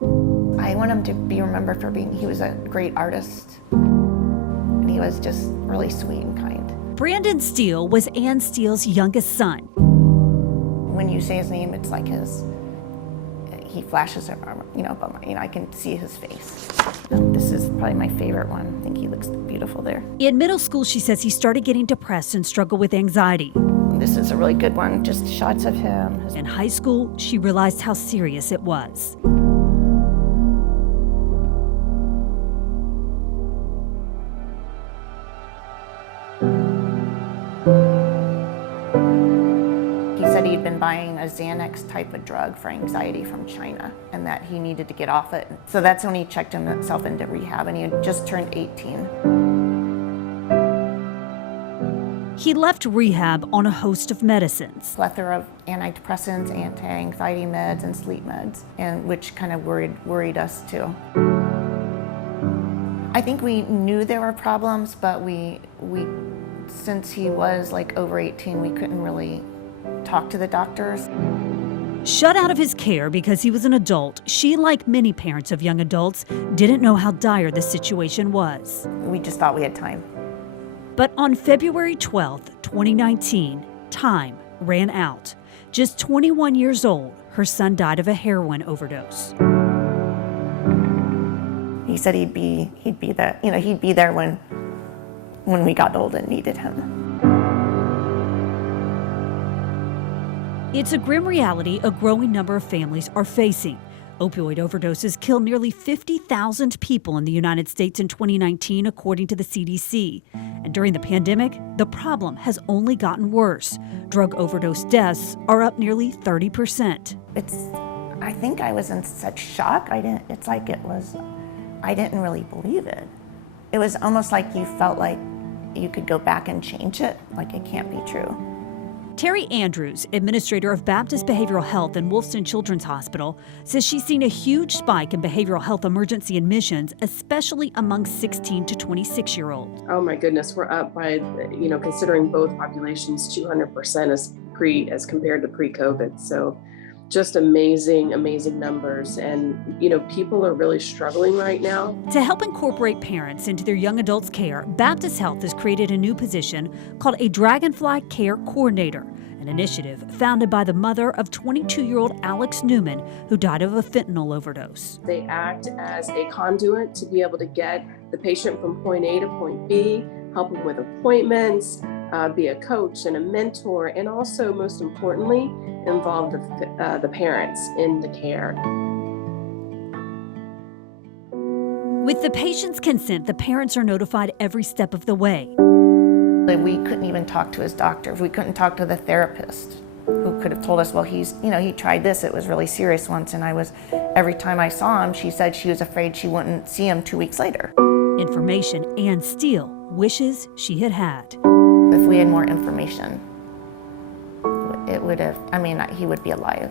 I want him to be remembered for he was a great artist, and he was just really sweet and kind. Brandon Steele was Ann Steele's youngest son. When you say his name, it's like he flashes, but I can see his face. This is probably my favorite one. I think he looks beautiful there. In middle school, she says he started getting depressed and struggled with anxiety. This is a really good one, just shots of him. In high school, she realized how serious it was. He said he'd been buying a Xanax type of drug for anxiety from China and that he needed to get off it. So that's when he checked himself into rehab, and he had just turned 18. He left rehab on a host of medicines. Plethora of antidepressants, anti-anxiety meds, and sleep meds, and which kind of worried us too. I think we knew there were problems, but we since he was like over 18, we couldn't really talk to the doctors. Shut out of his care because he was an adult, she, like many parents of young adults, didn't know how dire the situation was. We just thought we had time. But on February 12th, 2019, time ran out. Just 21 years old, her son died of a heroin overdose. He said he'd be there, he'd be there when we got old and needed him. It's a grim reality a growing number of families are facing. Opioid overdoses killed nearly 50,000 people in the United States in 2019, according to the CDC. And during the pandemic, the problem has only gotten worse. Drug overdose deaths are up nearly 30%. I think I was in such shock. I didn't really believe it. It was almost like you felt like you could go back and change it, like it can't be true. Terry Andrews, administrator of Baptist Behavioral Health in Wolfson Children's Hospital, says she's seen a huge spike in behavioral health emergency admissions, especially among 16 to 26-year-olds. Oh my goodness, we're up by, considering both populations, 200% as compared to pre-COVID. So just amazing numbers. And, people are really struggling right now. To help incorporate parents into their young adults' care, Baptist Health has created a new position called a Dragonfly Care Coordinator, an initiative founded by the mother of 22-year-old Alex Newman, who died of a fentanyl overdose. They act as a conduit to be able to get the patient from point A to point B, help them with appointments, be a coach and a mentor, and also, most importantly, involve the parents in the care. With the patient's consent, the parents are notified every step of the way. We couldn't even talk to his doctor. We couldn't talk to the therapist who could have told us, well, he tried this. It was really serious once. And every time I saw him, she said she was afraid she wouldn't see him 2 weeks later. Information Ann Steele wishes she had had. If we had more information, he would be alive.